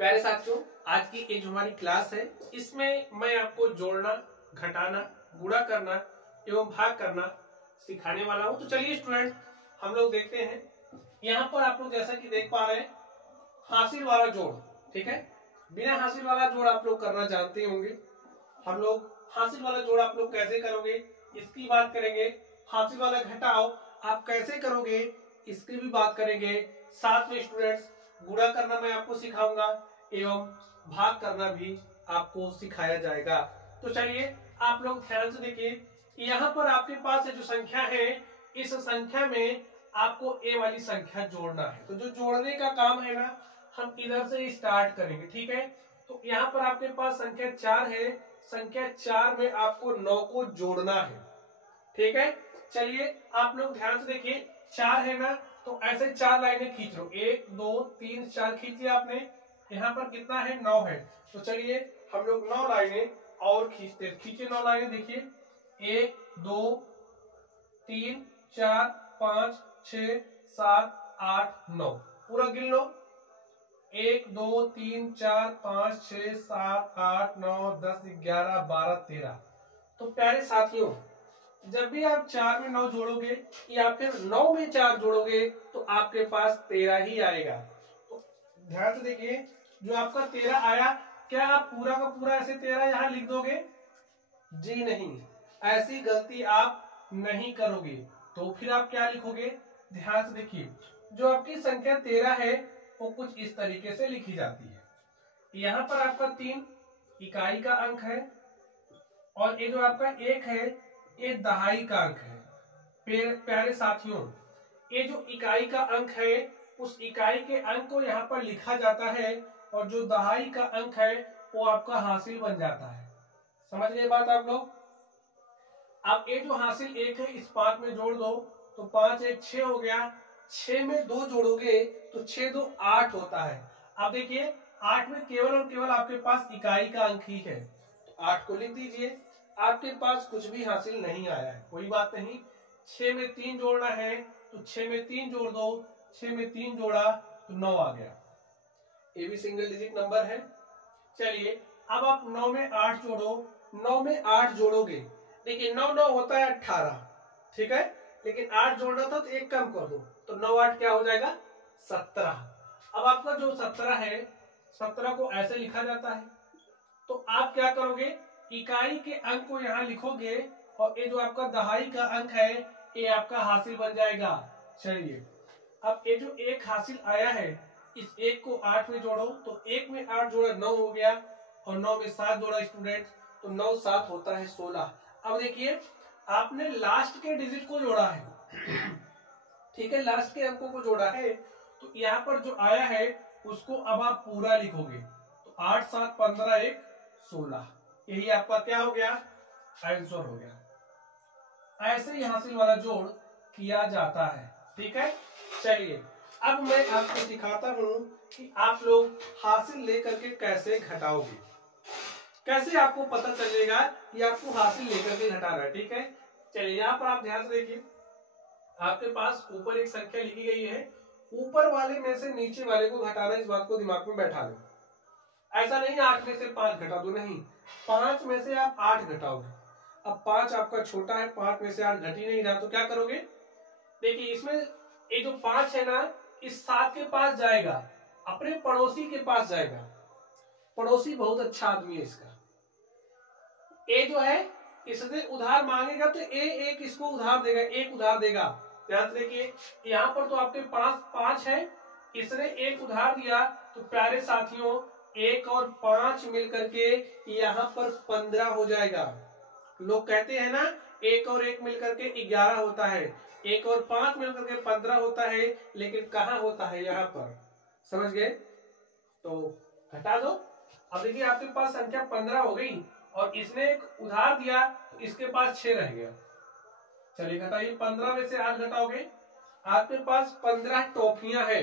प्यारे साथियों, आज की ये जो हमारी क्लास है इसमें मैं आपको जोड़ना, घटाना, गुणा करना एवं भाग करना सिखाने वाला हूं। तो चलिए स्टूडेंट, हम लोग देखते हैं। यहाँ पर आप लोग जैसा कि देख पा रहे हैं, हासिल वाला जोड़, ठीक है। बिना हासिल वाला जोड़ आप लोग करना जानते होंगे। हम लोग हासिल वाला जोड़ आप लोग कैसे करोगे इसकी बात करेंगे। हासिल वाला घटाओ आप कैसे करोगे इसकी भी बात करेंगे। साथ में स्टूडेंट्स गुणा करना मैं आपको सिखाऊंगा एवं भाग करना भी आपको सिखाया जाएगा। तो चलिए आप लोग ध्यान से देखिए, यहाँ पर आपके पास जो संख्या है, इस संख्या में आपको ए वाली संख्या जोड़ना है। तो जो जोड़ने का काम है ना, हम इधर से स्टार्ट करेंगे, ठीक है। तो यहाँ पर आपके पास संख्या 4 है, संख्या 4 में आपको 9 को जोड़ना है, ठीक है। चलिए आप लोग ध्यान से देखिए, 4 है ना, तो ऐसे 4 लाइनें खींच लो, 1 2 3 4 खींच लिया आपने। यहाँ पर कितना है, 9 है। तो चलिए हम लोग 9 लाइनें और खींचते, खींचे 9 लाइनें। देखिए 1 2 3 4 5 6 7 8 9, पूरा गिन लो। 1 2 3 4 5 6 7 8 9 10 11 12 13। तो प्यारे साथियों, जब भी आप 4 में 9 जोड़ोगे या फिर 9 में 4 जोड़ोगे तो आपके पास 13 ही आएगा। तो ध्यान से देखिए, जो आपका 13 आया, क्या आप पूरा का पूरा ऐसे 13 यहां लिख दोगे? जी नहीं, ऐसी गलती आप नहीं करोगे। तो फिर आप क्या लिखोगे? ध्यान से देखिए, जो आपकी संख्या 13 है वो कुछ इस तरीके से लिखी जाती है। यहाँ पर आपका 3 इकाई का अंक है और ये जो आपका 1 है ये दहाई का अंक है। प्यारे साथियों, ये जो इकाई का अंक है उस इकाई के अंक को यहाँ पर लिखा जाता है और जो दहाई का अंक है वो आपका हासिल बन जाता है। समझ गए बात आप लोग? अब ये जो हासिल 1 है इस 5 में जोड़ दो तो 5 1 6 हो गया। 6 में 2 जोड़ोगे तो 6 2 8 होता है। अब देखिए 8 में केवल और केवल आपके पास इकाई का अंक ही है, तो 8 को लिख दीजिए। आपके पास कुछ भी हासिल नहीं आया है, कोई बात नहीं। 6 में 3 जोड़ना है तो 6 में 3 जोड़ दो, 6 में 3 जोड़ा तो 9 आ गया। ये भी सिंगल डिजिट नंबर है। चलिए अब आप 9 में 8 जोड़ो, 9 में 8 जोड़ोगे, देखिए 9 9 होता है 18, ठीक है। लेकिन 8 जोड़ना था तो एक कम कर दो, तो 9 8 क्या हो जाएगा? 17। अब आपका जो 17 है, 17 को ऐसे लिखा जाता है। तो आप क्या करोगे? इकाई के अंक को यहाँ लिखोगे और ये जो आपका दहाई का अंक है ये आपका हासिल बन जाएगा। चलिए अब ये जो 1 हासिल आया है, इस 1 को 8 में जोड़ो, तो 1 में 8 जोड़ा 9 हो गया और 9 में 7 जोड़ा स्टूडेंट, तो 9 7 होता है 16। अब देखिए आपने लास्ट के डिजिट को जोड़ा है, ठीक है, लास्ट के अंकों को जोड़ा है। तो यहाँ पर जो आया है उसको अब आप पूरा लिखोगे, तो 8 7 15 1 16, यही आपका क्या हो गया? आंसर हो गया। ऐसे ही हासिल वाला जोड़ किया जाता है, ठीक है। चलिए अब मैं आपको सिखाता हूं कि आप लोग हासिल लेकर के कैसे घटाओगे, कैसे आपको पता चलेगा कि आपको हासिल लेकर के घटाना है, ठीक है। चलिए यहाँ पर आप ध्यान से देखिए, आपके पास ऊपर एक संख्या लिखी गई है, ऊपर वाले में से नीचे वाले को घटाना, इस बात को दिमाग में बैठा लो। ऐसा नहीं 8 में से 5 घटा दो, नहीं, 5 में से आप 8 घटाओगे। अब 5 आपका छोटा है, 5 में से 8 घट ही नहीं रहा, तो क्या करोगे? देखिए इसमें ये जो 5 है ना, इस 7 के पास जाएगा, अपने पड़ोसी के पास जाएगा। पड़ोसी बहुत अच्छा आदमी है इसका। ए जो है इससे उधार मांगेगा तो ए एक इसको उधार देगा, एक उधार देगा। ध्यान से देखिए, यहाँ पर तो आपके पास 5 है, इसने एक उधार दिया, तो प्यारे साथियों 1 और 5 मिलकर के यहाँ पर 15 हो जाएगा। लोग कहते हैं ना 1 और 1 मिलकर के 11 होता है, 1 और 5 मिलकर के 15 होता है, लेकिन कहाँ होता है? यहाँ पर। समझ गए? तो घटा दो। अब देखिए आपके पास संख्या 15 हो गई और इसने एक उधार दिया तो इसके पास 6 रह गया। चलिए घटाइए, 15 में से 8 घटाओगे, आपके पास 15 टॉफियां है,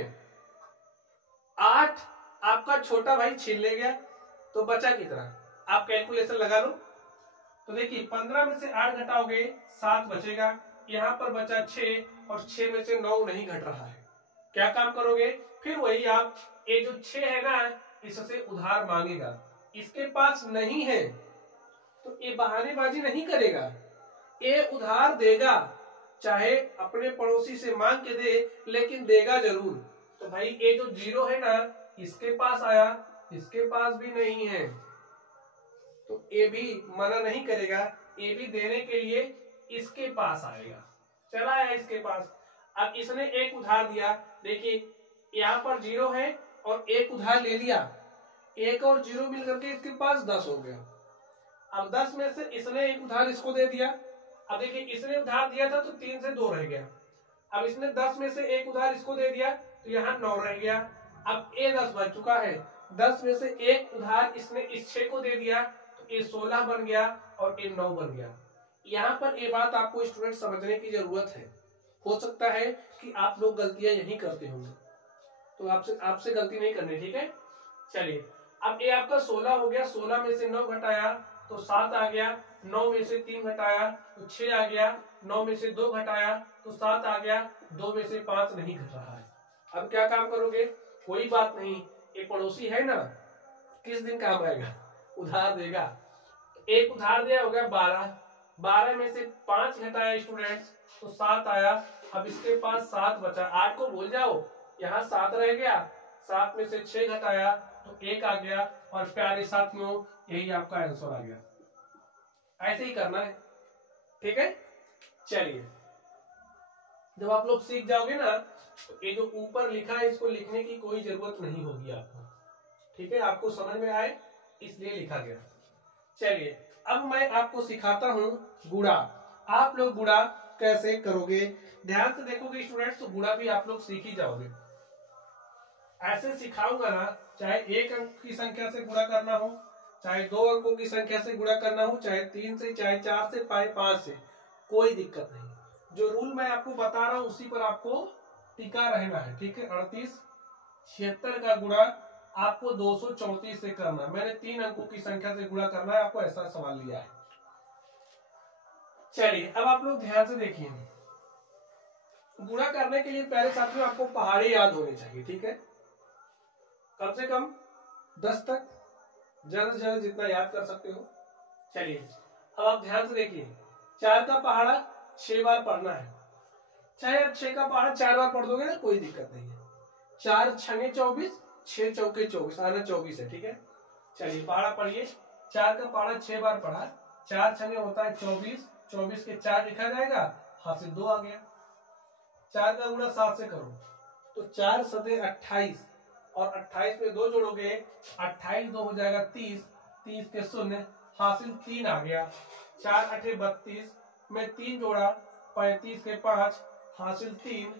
8 आपका छोटा भाई छीन ले गया, तो बचा कितना? आप कैलकुलेशन लगा लो। तो देखिए 15 में से 8 घटाओगे 7 बचेगा, यहाँ पर बचा 6 और 6 में से 9 नहीं घट रहा है। क्या काम करोगे? फिर वही आप, ये जो 6 है ना, इससे उधार मांगेगा, इसके पास नहीं है तो ये बहानेबाजी नहीं करेगा, ये उधार देगा, चाहे अपने पड़ोसी से मांग के दे लेकिन देगा जरूर। तो भाई ये जो 0 है ना, इसके पास आया, इसके पास भी नहीं है, तो ये भी मना नहीं करेगा, ये भी देने के लिए इसके पास आएगा, चला आया इसके पास। अब इसने एक उधार दिया, देखिए यहाँ पर 0 है और एक उधार ले लिया, 1 और 0 मिलकर के इसके पास 10 हो गया। अब 10 में से इसने एक उधार इसको दे दिया, अब देखिए इसने उधार दिया था तो 3 से 2 रह गया, अब इसने 10 में से एक उधार इसको दे दिया तो यहाँ 9 रह गया। अब ये 10 बच चुका है, 10 में से एक उधार इसने इस 6 को दे दिया तो ये 16 बन गया और ये 9 बन गया। यहाँ पर ये बात आपको स्टूडेंट समझने की जरूरत है, हो सकता है कि आप लोग गलतियां यही करते होंगे, तो आपसे गलती नहीं करनी, ठीक है। चलिए अब ये आपका 16 हो गया, 16 में से 9 घटाया तो 7 आ गया, 9 में से 3 घटाया तो 6 आ गया, 9 में से 2 घटाया तो 7 आ गया, 2 में से 5 नहीं घट रहा है। अब क्या काम करोगे, कोई बात नहीं, ये पड़ोसी है ना, किस दिन काम आएगा, उधार देगा। एक उधार दिया हो गया 12, 12 में से 5 घटाया स्टूडेंट्स तो 7 आया, अब इसके पास 7 बचा, 8 को भूल जाओ, यहाँ 7 रह गया, 7 में से 6 घटाया तो 1 आ गया, और प्यारे साथियों यही आपका आंसर आ गया। ऐसे ही करना है, ठीक है। चलिए जब आप लोग सीख जाओगे ना तो ये जो ऊपर लिखा है इसको लिखने की कोई जरूरत नहीं होगी आपको, ठीक है, आपको समझ में आए इसलिए लिखा गया। चलिए अब मैं आपको सिखाता हूं गुणा, आप लोग गुणा कैसे करोगे, ध्यान से देखोगे स्टूडेंट्स तो गुणा भी आप लोग सीख ही जाओगे। ऐसे सिखाऊंगा ना, चाहे 1 अंक की संख्या से गुणा करना हो, चाहे 2 अंकों की संख्या से गुणा करना हो, चाहे 3 से, चाहे 4 से, चाहे 5 से, कोई दिक्कत नहीं। जो रूल मैं आपको बता रहा हूं उसी पर आपको टिका रहना है, ठीक है। 38 76 का गुणा आपको 234 से करना है, मैंने 3 अंकों की संख्या से गुणा करना है, आपको ऐसा सवाल लिया है। चलिए अब आप लोग ध्यान से देखिए, गुणा करने के लिए पहले साथियों आपको पहाड़े याद होने चाहिए, ठीक है, कम से कम 10 तक, ज्यादा से ज्यादा जितना याद कर सकते हो। चलिए अब आप ध्यान से देखिए, 4 का पहाड़ा 6 बार पढ़ना है, चाहे आप 6 का पहाड़ा 4 बार पढ़ दोगे ना कोई दिक्कत नहीं है, 4 छंगे 24, 6 चौके 24, आना 24 है, ठीक है। चलिए पहाड़ा पढ़िए, 4 का पहाड़ा 6 बार पढ़ा, 4 छंगे होता है 24, 24 के 4 लिखा जाएगा, हाथ से 2 आ गया। 4 का गुणा 7 से करो तो 4 सते 28, और 28 में 2 जोड़ोगे, 28 2 हो जाएगा 30, 30 के 0, हासिल 3 आ गया, 4 8 32 में 3 जोड़ा, 35 के 5, हासिल 3,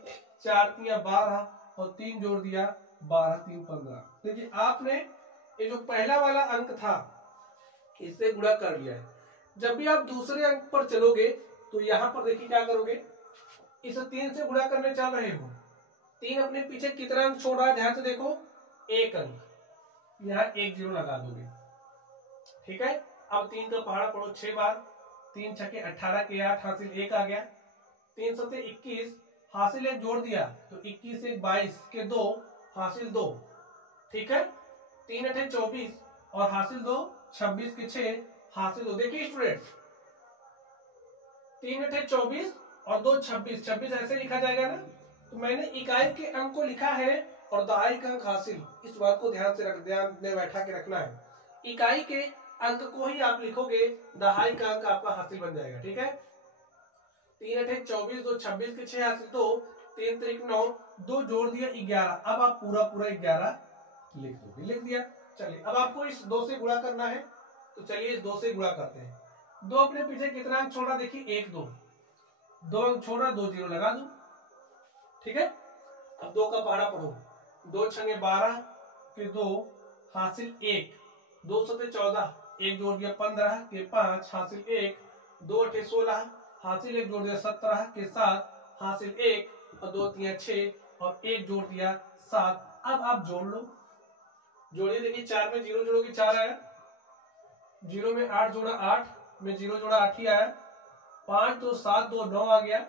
4 3 12 और 3 जोड़ दिया, 12 3 15। देखिए आपने ये जो पहला वाला अंक था इससे गुणा कर लिया है। जब भी आप दूसरे अंक पर चलोगे तो यहाँ पर देखिए क्या करोगे, इसे 3 से गुणा करने चल रहे हो, 3 अपने पीछे कितना अंक छोड़ रहा है, ध्यान से देखो, 1 अंक, यहाँ 1 0 लगा दोगे, ठीक है। अब 3 का पहाड़ा पढ़ो 6 बार, 3 छक्के 18 के 8, हासिल 1 आ गया, 3 सते 21, हासिल 1 जोड़ दिया तो 21 से 22 के 2, हासिल 2, ठीक है। 3 8 24 और हासिल 2, 26 के 6, हासिल 2। देखिए स्टूडेंट्स 3 8 24 और 2 26, 26 ऐसे लिखा जाएगा ना, तो मैंने इकाई के अंक को लिखा है और दहाई का अंक हासिल, इस बात को ध्यान में बैठा के रखना है, इकाई के अंक को ही आप लिखोगे, दहाई का अंक आपका हासिल बन जाएगा, ठीक है। 3 8 24, 2 26 के 6, हासिल 2, 3 3 9, 2 जोड़ दिया 11, अब आप पूरा 11 लिख दोगे, लिख दिया। चलिए अब आपको इस 2 से गुणा करना है, तो चलिए इस 2 से गुणा करते हैं। 2 अपने पीछे कितना अंक छोड़ा, देखिए 1 2, 2 अंक छोड़ा, 2 0 लगा दो, ठीक है। अब 2 का पहाड़ा पढ़ो, 2 छंगे 12 के 2, हासिल 1, 2 सते 14, 1 जोड़ दिया 15 के 5, हासिल 1, 2 8 16, हासिल 1 जोड़ दिया 17 के 7, हासिल 1, और 2 3 6 और 1 जोड़ दिया 7। अब आप जोड़ लो, जोड़िए, देखिए 4 में 0 जोड़ोगे 4 आया, 0 में 8 जोड़ा 8, में 0 जोड़ा 8 ही आया, 5 2 7 2 9 आ गया,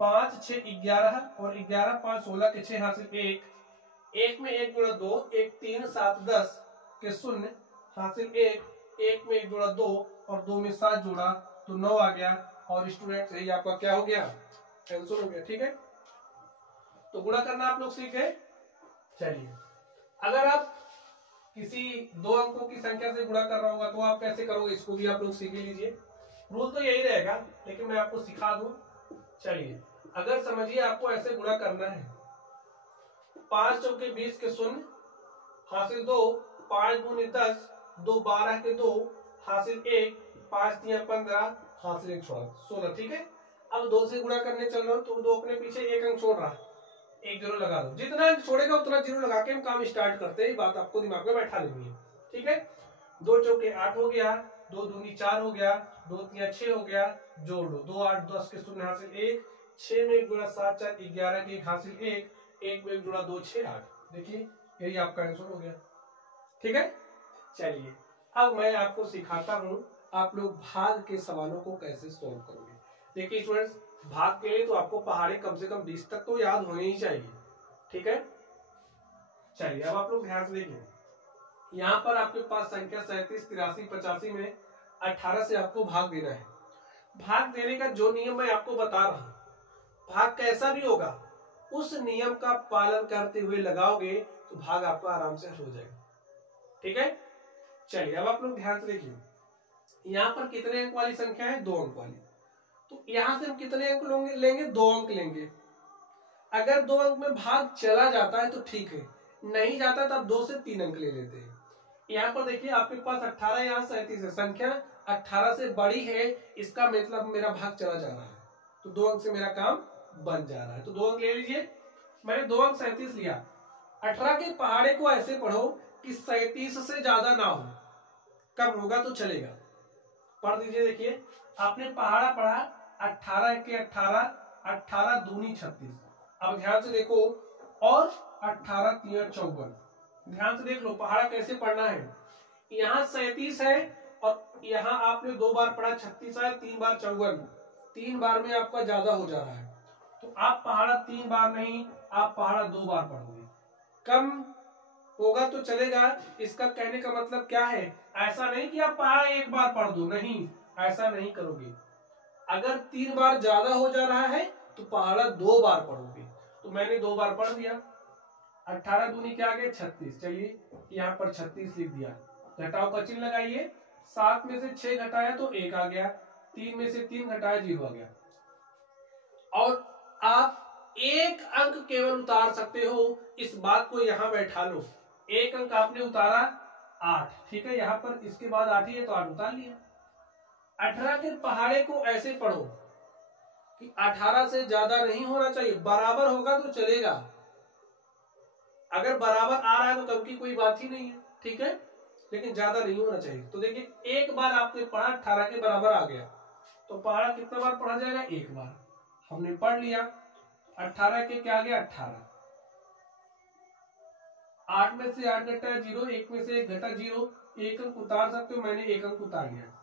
5 6 11 और 11 5 16 के 6, हासिल 1, एक में एक जोड़ा 2, 1 3 7 10 के शून्य हासिल 1, 1 में एक जोड़ा 2 और 2 में 7 जोड़ा तो 9 आ गया। और स्टूडेंट यही आपका क्या हो गया, आंसर हो गया। ठीक है, तो गुणा करना आप लोग सीख गए। चलिए, अगर आप किसी दो अंकों की संख्या से गुणा कर रहा होगा तो आप कैसे करोगे, इसको भी आप लोग सीख लीजिए। रूल तो यही रहेगा, लेकिन मैं आपको सिखा दूं। चलिए, अगर समझिए आपको ऐसे गुणा करना है, 5 चौके 20 के शून्य हासिल 2, 5 दूनी 10, 2 12 के 2 हासिल 1, 5 3 15 हासिल 1 छोड़ा 16। ठीक है, अब 2 से गुणा करने चल रहा हूं तो 2 अपने पीछे एक अंक छोड़ रहा, एक जीरो लगा दो। जितना अंक छोड़ेगा उतना जीरो लगा के हम काम स्टार्ट करते हैं। बात आपको दिमाग में बैठा लेनी है। ठीक है, 2 चौके 8 हो गया, 2 दूनी 4 हो गया, 2 3 6 हो गया, जोड़ लो 2 8 10 के शून्य हासिल 1, 6 में एक जुड़ा 7 4 11 के 1 हासिल 1, 1 में एक जुड़ा 2 6 8। देखिए, यही आपका आंसर हो गया। ठीक है, चलिए अब मैं आपको सिखाता हूं आप लोग भाग के सवालों को कैसे सोल्व करोगे। देखिए स्टूडेंट्स, भाग के लिए तो आपको पहाड़े कम से कम 20 तक तो याद होने ही चाहिए। ठीक है, चलिए अब आप लोग ध्यान से देखिए, यहाँ पर आपके पास संख्या 37 83 85 में 18 से आपको भाग देना है। भाग देने का जो नियम मैं आपको बता रहा हूं, भाग कैसा भी होगा उस नियम का पालन करते हुए लगाओगे तो भाग आपका आराम से हो जाएगा। ठीक है, चलिए अब आप लोग ध्यान से देखिए, यहाँ पर कितने अंक वाली संख्या है, 2 अंक वाली। तो यहां से हम कितने अंक लेंगे, 2 अंक लेंगे। अगर 2 अंक में भाग चला जाता है तो ठीक है, नहीं जाता तब 2 से 3 अंक ले लेते हैं। यहाँ पर देखिए आपके पास 18, यहाँ 37 है, संख्या 18 से बड़ी है, इसका मतलब मेरा भाग चला जा रहा है, तो 2 अंक से मेरा काम बन जा रहा है। तो 2 अंक ले लीजिए, मैंने 2 अंक 37 लिया। 18 के पहाड़े को ऐसे पढ़ो कि 37 से ज्यादा ना हो, कम होगा तो चलेगा। पढ़ दीजिए, देखिए आपने पहाड़ा पढ़ा 18 के 18, 18 दूनी 36। अब ध्यान से देखो, और 18 3 54। ध्यान से देख लो पहाड़ा कैसे पढ़ना है। यहाँ 37 है और यहाँ आपने 2 बार पढ़ा 36 है, 3 बार 54, 3 बार में आपका ज्यादा हो जा रहा है, तो आप पहाड़ा 3 बार नहीं, आप पहाड़ा 2 बार पढ़ोगे। कम होगा तो चलेगा, इसका कहने का मतलब क्या है, ऐसा नहीं कि आप पहाड़ा 1 बार पढ़ दो, नहीं, ऐसा नहीं करोगे। अगर 3 बार ज्यादा हो जा रहा है तो पहाड़ा 2 बार पढ़ोगे। तो मैंने 2 बार पढ़ दिया, 18 दूनी क्या आ गया 36। चलिए यहाँ पर 36 लिख दिया, घटाओ का चिन्ह लगाइए, 7 में से 6 घटाया तो 1 आ गया, 3 में से 3 घटाया 0 आ गया। और आप 1 अंक केवल उतार सकते हो, इस बात को यहां बैठा लो। 1 अंक आपने उतारा 8, ठीक है, यहाँ पर इसके बाद 8 ही है तो 8 उतार लिया। 18 के पहाड़े को ऐसे पढ़ो कि 18 से ज्यादा नहीं होना चाहिए, बराबर होगा तो चलेगा। अगर बराबर आ रहा है तो कम की कोई बात ही नहीं है, ठीक है, लेकिन ज्यादा नहीं होना चाहिए। तो देखिए 1 बार आपने पढ़ा 18 के बराबर आ गया, तो पहाड़ा कितना बार पढ़ा जाएगा, 1 बार हमने पढ़ लिया। 18 के क्या आ गया 18, 8 में से 8 घटा 0, 1 में से 1 घटा 0, 1 अंक उतार सकते हो, मैंने 1 अंक उतार लिया।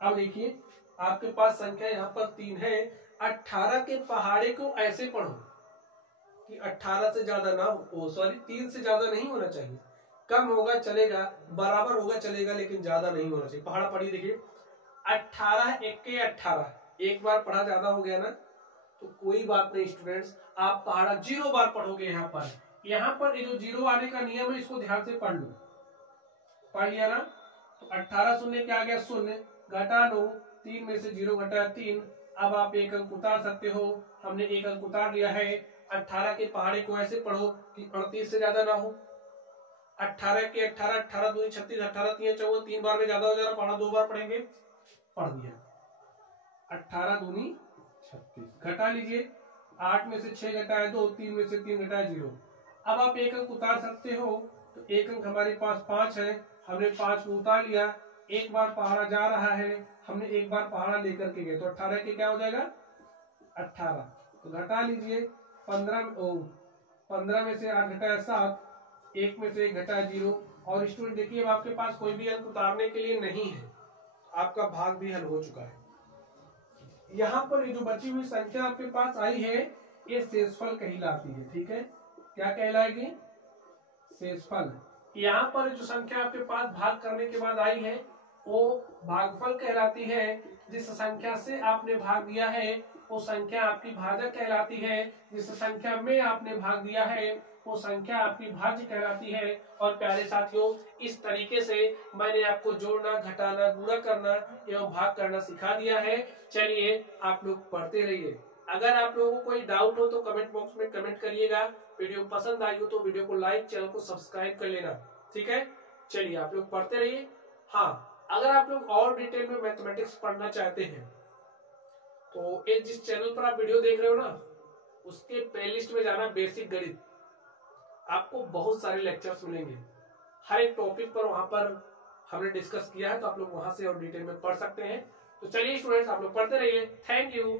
अब देखिए आपके पास संख्या यहाँ पर 3 है, 18 के पहाड़े को ऐसे पढ़ो कि 18 से ज्यादा ना हो, सॉरी 3 से ज्यादा नहीं होना चाहिए, कम होगा चलेगा, बराबर होगा चलेगा, लेकिन ज्यादा नहीं होना चाहिए। पहाड़ा पढ़िए, देखिए 18 1 के 18, 1 बार पढ़ा ज्यादा हो गया ना, तो कोई बात नहीं स्टूडेंट्स, आप पहाड़ा 0 बार पढ़ोगे। यहाँ पर ये जो 0 आने का नियम है इसको ध्यान से पढ़ लो। पढ़ लिया ना, तो 18 शून्य क्या आ गया 0, घटा लो, 3 में से 0 घटाया 3। अब आप 1 अंक उतार सकते हो, हमने 1 अंक उतार लिया है। 18 के पहाड़े को ऐसे पढ़ो कि 38 से ज्यादा ना हो। 18 के 18, 18 दूनी 36, 18 3 54, 3 बार में ज्यादा हो जा रहा, पढ़ा 2 बार पढ़ेंगे, पढ़ दिया। 18 दूनी 36, घटा लीजिए, 8 में से 6 घटाया 2, 3 में से 3 घटाया 0। अब आप 1 अंक उतार सकते हो, तो 1 अंक हमारे पास 5 है, हमने 5 को उतार लिया। 1 बार पहाड़ा जा रहा है, हमने 1 बार पहाड़ा लेकर के गए, तो 18 के क्या हो जाएगा 18, तो घटा लीजिए। 15 में से 8 घटाया 7, 1 में से 1 घटाया 0। और स्टूडेंट देखिए अब आपके पास कोई भी अंक उतारने के लिए नहीं है, आपका भाग भी हल हो चुका है। यहाँ पर ये जो बची हुई संख्या आपके पास आई है, ये शेषफल कहलाती है, ठीक है, क्या कहलाएगी, शेषफल। यहाँ पर जो संख्या आपके पास भाग करने के बाद आई है वो भागफल कहलाती है। जिस संख्या से आपने भाग दिया है वो संख्या आपकी भाजक कहलाती है। जिस संख्या में आपने भाग दिया है वो संख्या आपकी भाज्य कहलाती है। और प्यारे साथियों, इस तरीके से मैंने आपको जोड़ना, घटाना, गुणा करना एवं भाग करना सिखा दिया है। चलिए आप लोग पढ़ते रहिए। अगर आप लोगों को कोई डाउट हो तो कमेंट बॉक्स में कमेंट करिएगा। वीडियो पसंद आई हो तो वीडियो को लाइक, चैनल को सब्सक्राइब कर लेना। ठीक है, चलिए आप लोग पढ़ते रहिए। हाँ, अगर आप लोग और डिटेल में मैथमेटिक्स पढ़ना चाहते हैं तो ये जिस चैनल पर आप वीडियो देख रहे हो ना, उसके प्लेलिस्ट में जाना, बेसिक गणित। आपको बहुत सारे लेक्चर्स मिलेंगे, हर एक टॉपिक पर वहां पर हमने डिस्कस किया है, तो आप लोग वहां से और डिटेल में पढ़ सकते हैं। तो चलिए स्टूडेंट्स, आप लोग पढ़ते रहिए। Thank you.